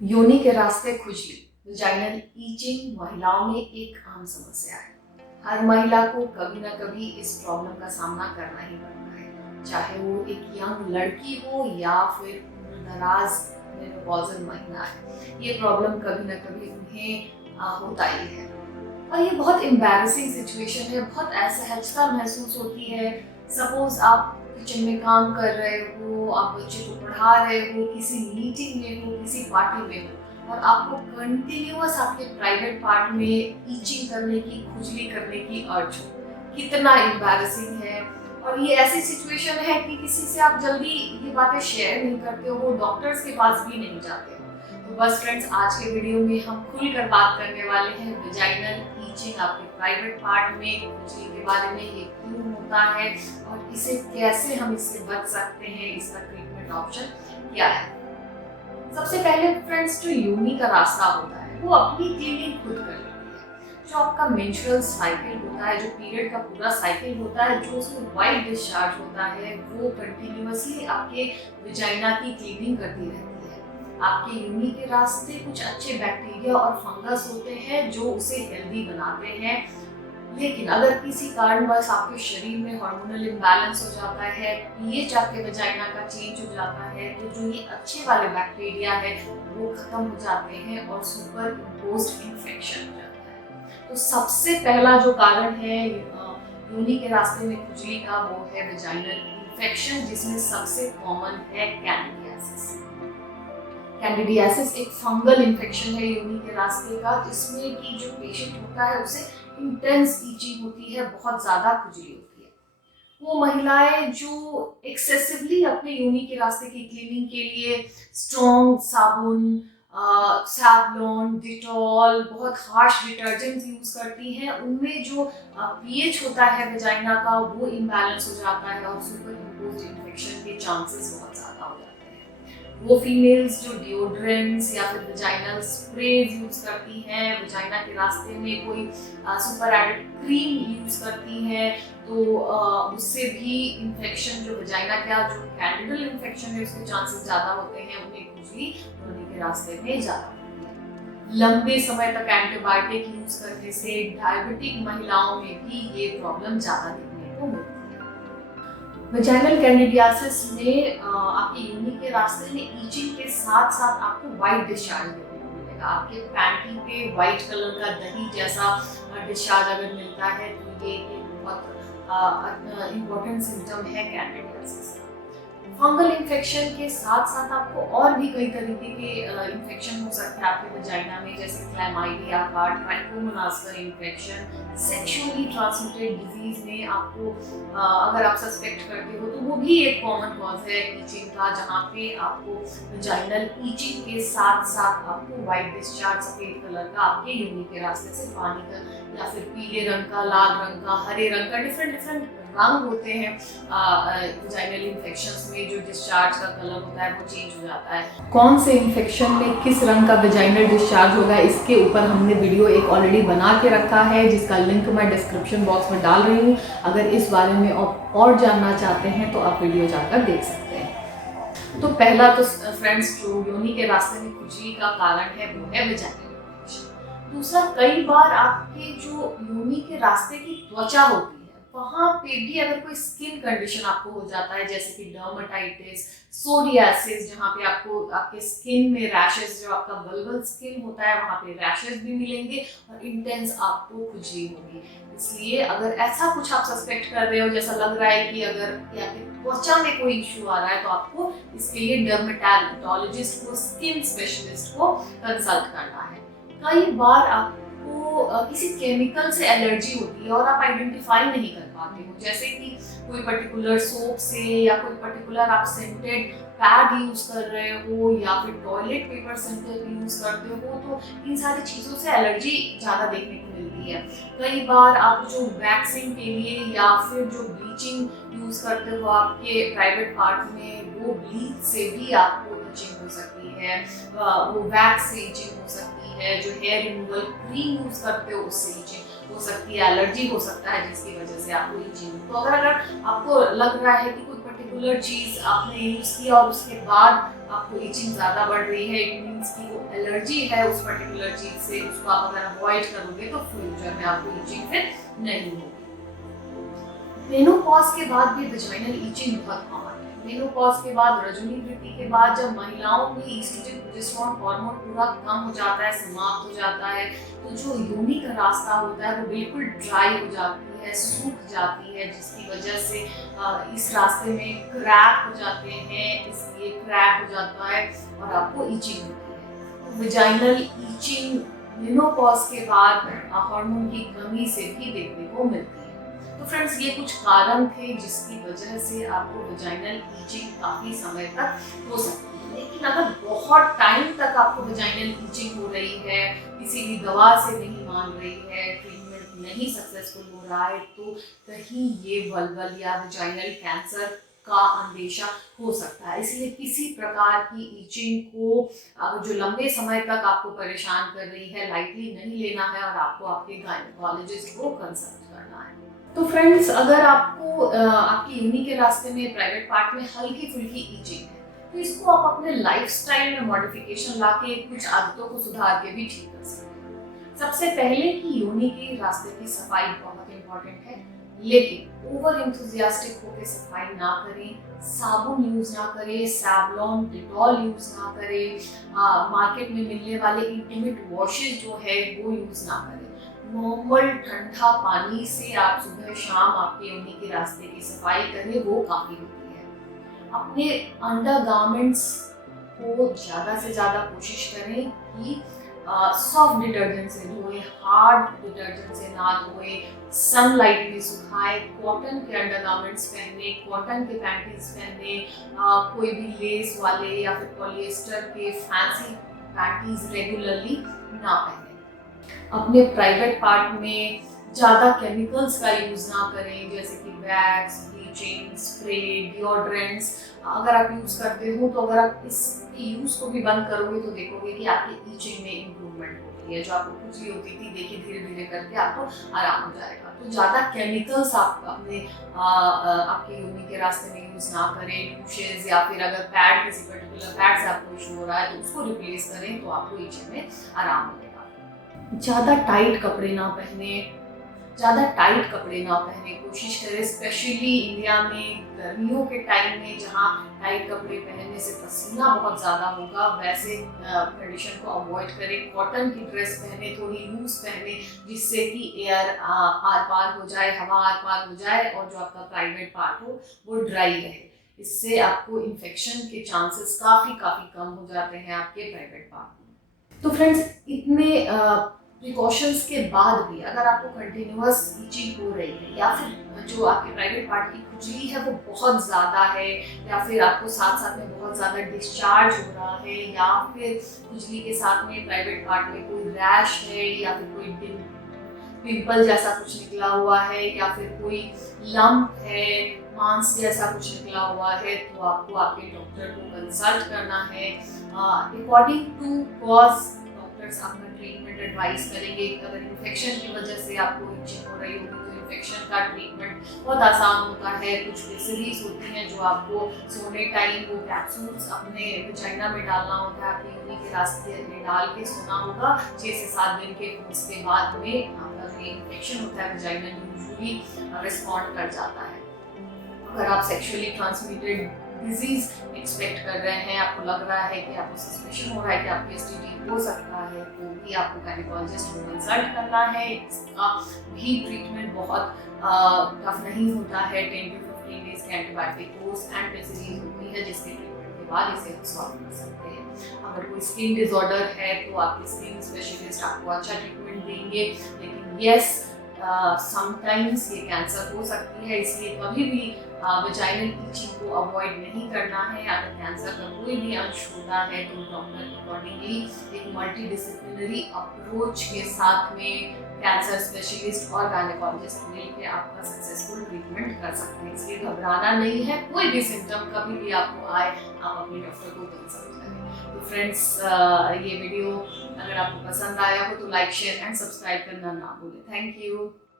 योनि के रास्ते खुजली वजाइनल ईचिंग महिलाओं में एक आम समस्या है। हर महिला को कभी ना कभी इस प्रॉब्लम का सामना करना ही पड़ता है, चाहे वो एक यंग लड़की हो या फिर उम्रदराज मेनोपॉजल महिला है। ये प्रॉब्लम कभी ना कभी उन्हें होता ही है और ये बहुत एम्बैरेसिंग सिचुएशन है, बहुत असहजता महसूस होती है। सपोज आप किचन में काम कर रहे हो, आप बच्चे को पढ़ा रहे हो, किसी मीटिंग में हो, किसी पार्टी में हो और आपको कंटिन्यूअस आपके प्राइवेट पार्ट में ईचिंग करने की, खुजली करने की अर्ज हो। कितना एम्बैरेसिंग है। और ये ऐसी सिचुएशन है कि किसी से आप जल्दी ये बातें शेयर नहीं करते हो, डॉक्टर्स के पास भी नहीं जाते हो। तो बस फ्रेंड्स, आज के वीडियो में हम खुलकर बात करने वाले हैं वजाइनल ईचिंग, आपके प्राइवेट पार्ट में खुजली के बारे में। ये क्यों होता है और इसे कैसे हम इससे बच सकते हैं, इसका ट्रीटमेंट ऑप्शन क्या है। सबसे पहले फ्रेंड्स, जो योनि का रास्ता होता है वो अपनी क्लीनिंग खुद कर लेती है। जो आपका मेंस्ट्रुअल साइकिल होता है, जो पीरियड का पूरा साइकिल होता है, जो उसमें वाइट डिस्चार्ज होता है, वो कंटिन्यूअसली आपके वजाइना की क्लीनिंग करती रहती है। आपके योनि के रास्ते कुछ अच्छे बैक्टीरिया और फंगस होते हैं जो उसे हेल्दी बनाते हैं। लेकिन अगर किसी कारणवश आपके शरीर में हार्मोनल इम्बैलेंस हो जाता है, पीएच आपके वजाइना का चेंज हो जाता है, तो जो ये अच्छे वाले बैक्टीरिया है वो खत्म हो जाते हैं और सुपर इम्पोज्ड इन्फेक्शन हो जाता है। तो सबसे पहला जो कारण है योनि के रास्ते में खुजली का, वो है वजाइनल इन्फेक्शन, जिसमें सबसे कॉमन है कैंडिडियासिस। कैंडिडियासिस एक फंगल इन्फेक्शन है योनि के रास्ते का, जिसमें कि जो पेशेंट होता है उसे इंटेंस ईचिंग होती है, बहुत ज़्यादा खुजली होती है। वो महिलाएं जो एक्सेसिवली अपने योनि के रास्ते की क्लीनिंग के लिए स्ट्रॉन्ग साबुन, सैवलॉन, डिटॉल, बहुत हार्श डिटर्जेंट्स यूज करती हैं, उनमें जो पीएच होता है वजाइना का वो इम्बैलेंस हो जाता है और सुपर इम्पोज्ड इन्फेक्शन के चांसेस बहुत ज़्यादा हो जाते हैं। वो फीमेल्स जो डिओड्रेंट्स या फिर वजाइनल स्प्रेज यूज करती हैं, वजाइना के रास्ते में कोई सुपर एडेड क्रीम यूज करती हैं, तो उससे भी इन्फेक्शन, जो वजाइना का जो कैंडिडल इन्फेक्शन है उसके चांसेस ज़्यादा होते हैं, उन्हें खुजली होने के रास्ते में ज़्यादा होती है। लंबे समय तक एंटीबायोटिक यूज करने से डायबिटिक महिलाओं में भी ये प्रॉब्लम ज़्यादा देखने को मिलती है। वजाइनल कैंडिडियासिस में आपके योनि के रास्ते में ईचिंग के साथ साथ आपको वाइट डिस्चार्ज देखने को मिलेगा। आपके पैंटी पे वाइट कलर का दही जैसा डिस्चार्ज अगर मिलता है तो ये एक बहुत इम्पोर्टेंट सिम्टम है कैंडिडियासिस का। फंगल इन्फेक्शन के साथ साथ आपको और भी कई तरीके के इन्फेक्शन हो सकते हैं आपके वजाइना में, जैसे क्लैमाइडिया का, ट्राइकोमोनास का इन्फेक्शन। सेक्सुअली ट्रांसमिटेड डिजीज में आपको अगर आप सस्पेक्ट करते हो तो वो भी एक कॉमन कॉज है ईचिंग का, जहाँ पे आपको वजाइनल ईचिंग के साथ साथ आपको वाइट डिस्चार्ज सफेद कलर का आपके योनि के रास्ते से पानी का, या फिर पीले रंग का, लाल रंग का, हरे रंग का, डिफरेंट डिफरेंट रंग होते हैं वजाइनल इन्फेक्शंस में। जो डिस्चार्ज का कलर होता है वो चेंज हो जाता है। कौन से इन्फेक्शन में किस रंग का वजाइनल डिस्चार्ज होगा, इसके ऊपर हमने वीडियो एक ऑलरेडी बना के रखा है, जिसका लिंक मैं डिस्क्रिप्शन बॉक्स में डाल रही हूँ। अगर इस बारे में और जानना चाहते हैं तो आप वीडियो जाकर देख सकते हैं। तो पहला तो फ्रेंड्स, जो योनि के रास्ते में खुजली का कारण है वो है वजाइनल इन्फेक्शन। दूसरा, कई बार आपके जो योनि के रास्ते की त्वचा होती है वहां पे भी अगर कोई स्किन कंडीशन आपको हो जाता है, जैसे कि डर्मेटाइटिस, सोरियासिस, जहाँ पे आपको आपके स्किन में रैशेस, जो आपका वल्गल स्किन होता है वहाँ पे रैशेस भी मिलेंगे और इंटेंस आपको खुजली होगी। इसलिए अगर ऐसा कुछ आप सस्पेक्ट कर रहे हो, जैसा लग रहा है कि अगर आपकी त्वचा में कोई इश्यू आ रहा है, तो आपको इसके लिए डर्मेटोलॉजिस्ट को, स्किन स्पेशलिस्ट को कंसल्ट करना है। कई बार आपको किसी केमिकल से एलर्जी होती है और आप आइडेंटिफाई नहीं कर पाते हो, जैसे कि कोई पर्टिकुलर सोप से या कोई पर्टिकुलर आप सेंटेड पैड यूज कर रहे हो या फिर टॉयलेट पेपर सेंटेड यूज करते हो, तो इन सारी चीज़ों से एलर्जी ज़्यादा देखने को मिलती है। कई बार आप जो वैक्सिंग के लिए या फिर जो ब्लीचिंग यूज करते हो आपके प्राइवेट पार्ट में, वो ब्लीच से भी आपको ईचिंग हो सकती है, वो वैक्स से ईचिंग हो सकती है, जो हेयर रिमूवल क्रीम यूज करते हो उससे ईचिंग। हो सकती है एलर्जी हो सकता है जिसकी वजह से आपको ईचिंग। तो अगर आपको लग रहा है कि कोई पर्टिकुलर चीज़ आपने यूज़ किया और उसके बाद आपको ईचिंग ज़्यादा बढ़ रही है, इट मीन्स कि वो एलर्जी है उस पर्टिकुलर चीज़ से, उसको आप अगर अवॉइड करोगे तो फ्यूचर में आपको ईचिंग फिर नहीं होगी। मेनोपॉज के बाद भी वजाइनल ईचिंग बहुत कॉमन है। मेनोपॉज के बाद, रजोनिक वृद्धि के बाद जब महिलाओं में ईस्ट्रोजन प्रोजेस्टेरोन हार्मोन पूरा कम हो जाता है, समाप्त हो जाता है, तो जो योनि का रास्ता होता है वो बिल्कुल ड्राई हो जाती है, सूख जाती है, जिसकी वजह से इस रास्ते में क्रैक हो जाते हैं, इसलिए क्रैक हो जाता है और आपको ईचिंग होती है। तो वजाइनल ईचिंग मेनोपॉज के बाद हार्मोन की कमी से भी देखने को मिलती है। तो फ्रेंड्स, ये कुछ कारण थे जिसकी वजह से आपको वजाइनल ईचिंग काफ़ी समय तक हो सकती है। लेकिन अगर बहुत टाइम तक आपको वजाइनल ईचिंग हो रही है, किसी भी दवा से नहीं मान रही है, ट्रीटमेंट नहीं सक्सेसफुल हो रहा है, तो कहीं ये वल्वल या वजाइनल कैंसर का अंदेशा हो सकता है। इसलिए किसी प्रकार की ईचिंग को जो लंबे समय तक आपको परेशान कर रही है, लाइटली नहीं लेना है और आपको आपके गायनेकोलॉजिस्ट को कंसल्ट करना है। तो फ्रेंड्स, अगर आपको आपकी योनि के रास्ते में, प्राइवेट पार्ट में हल्की फुल्की ईचिंग है, तो इसको आप अपने लाइफस्टाइल में मॉडिफिकेशन लाके कुछ आदतों को सुधार के भी ठीक कर सकते हैं। सबसे पहले कि योनि के रास्ते की सफाई बहुत इंपॉर्टेंट है, लेकिन ओवर इंथुजियास्टिक होकर सफाई ना करें, साबुन यूज ना करें, सैवलॉन, डिटॉल यूज ना करें, मार्केट में मिलने वाले इंटीमेट वॉशेस जो है वो यूज ना करें। नॉर्मल ठंडा पानी से आप सुबह शाम आपके योनि के रास्ते की सफाई करें, वो काफ़ी होती है। अपने अंडरगारमेंट्स को ज़्यादा से ज़्यादा कोशिश करें कि सॉफ्ट डिटर्जेंट से धोएं, हार्ड डिटर्जेंट से ना धोएं, सनलाइट में सुखाएं, कॉटन के अंडरगारमेंट्स पहने, कॉटन के पैंटीज पहने, कोई भी लेस वाले या फिर पॉलिएस्टर के फैंसी पैंटीज रेगुलरली ना पहने। अपने प्राइवेट पार्ट में ज़्यादा केमिकल्स का यूज़ ना करें, जैसे कि वैक्स, ब्लीचिंग, स्प्रे, डिओड्रेंट्स। अगर आप यूज़ करते हो तो अगर आप इस यूज़ को भी बंद करोगे तो देखोगे कि आपकी ईचिंग में इम्प्रूवमेंट होती है। जो आपको खुजली होती थी, देखिए धीरे धीरे करके आपको आराम हो जाएगा। तो ज़्यादा केमिकल्स आप अपने आपके योनि के रास्ते में यूज़ ना करें। टूशेज या फिर अगर पैड, किसी पर्टिकुलर पैड से आपको इशू हो रहा है तो उसको रिप्लेस करें, तो आपको ईचिंग में आराम मिलेगा। ज़्यादा टाइट कपड़े ना पहने, कोशिश करें, स्पेशली इंडिया में गर्मियों के टाइम में जहाँ टाइट कपड़े पहनने से पसीना बहुत ज़्यादा होगा, वैसे कंडीशन को अवॉइड करें। कॉटन की ड्रेस पहने, थोड़ी लूज पहने, जिससे कि एयर आर पार हो जाए, हवा आर पार हो जाए और जो आपका प्राइवेट पार्ट हो वो ड्राई रहे। इससे आपको इन्फेक्शन के चांसेस काफ़ी कम हो जाते हैं आपके प्राइवेट पार्ट में। तो फ्रेंड्स, इतने प्रिकॉशंस के बाद भी अगर आपको कंटिन्यूअस ईचिंग हो रही है, या फिर जो आपके प्राइवेट पार्ट की खुजली है वो बहुत ज़्यादा है, या फिर आपको साथ साथ में बहुत ज़्यादा डिस्चार्ज हो रहा है, या फिर खुजली के साथ में प्राइवेट पार्ट में कोई रैश है, या फिर कोई पिंपल जैसा कुछ निकला हुआ है, या फिर कोई लंप है, मांस जैसा कुछ निकला हुआ है, तो आपको आपके डॉक्टर को कंसल्ट करना है। अकॉर्डिंग टू कॉज अपना ट्रीटमेंट एडवाइस करेंगे। अगर इन्फेक्शन की वजह से आपको ईचिंग हो रही होगी तो इन्फेक्शन का ट्रीटमेंट बहुत आसान होता है। कुछ बेसिलीज होती हैं जो आपको सोने टाइम वो कैप्सूल्स अपने वजाइना में डालना होता है, आपकी योनि के रास्ते में डाल के सोना होगा। 6 से 7 दिन के कोर्स के बाद में आपका जो इन्फेक्शन होता है वजाइना यूजुअली रिस्पॉन्ड कर जाता है। अगर आप सेक्सुअली ट्रांसमिटेड डिजीज एक्सपेक्ट कर रहे हैं, आपको लग रहा है कि आपको सस्पेशन हो रहा है कि आपको एसटीडी हो सकता है, तो भी आपको गायनेकोलॉजिस्ट को कंसल्ट करना है। इसका भी ट्रीटमेंट बहुत टफ नहीं होता है। 10 to 15 डेज के एंटीबायोटिक कोर्स एंड पेनिसिलिन होती है, जिसके ट्रीटमेंट के बाद इसे सॉल्व कर सकते हैं। अगर कोई स्किन डिसऑर्डर है तो आपके स्किन स्पेशलिस्ट आपको अच्छा ट्रीटमेंट देंगे। लेकिन यस, समटाइम्स ये कैंसर हो सकती है, इसलिए कभी भी वजाइनल ईचिंग को अवॉइड नहीं करना है। अगर कैंसर का कोई भी अंश होता है तो डॉक्टर अकॉर्डिंगली एक मल्टीडिसिप्लिनरी अप्रोच के साथ में कैंसर स्पेशलिस्ट और गायनेकोलॉजिस्ट मिलकर आपका सक्सेसफुल ट्रीटमेंट कर सकते हैं। इसलिए घबराना नहीं है, कोई भी सिम्टम कभी भी आपको आए, आप अपने डॉक्टर को कंसल्ट करें। तो फ्रेंड्स, ये वीडियो अगर आपको पसंद आया हो तो लाइक शेयर एंड सब्सक्राइब करना ना भूलें। Thank you.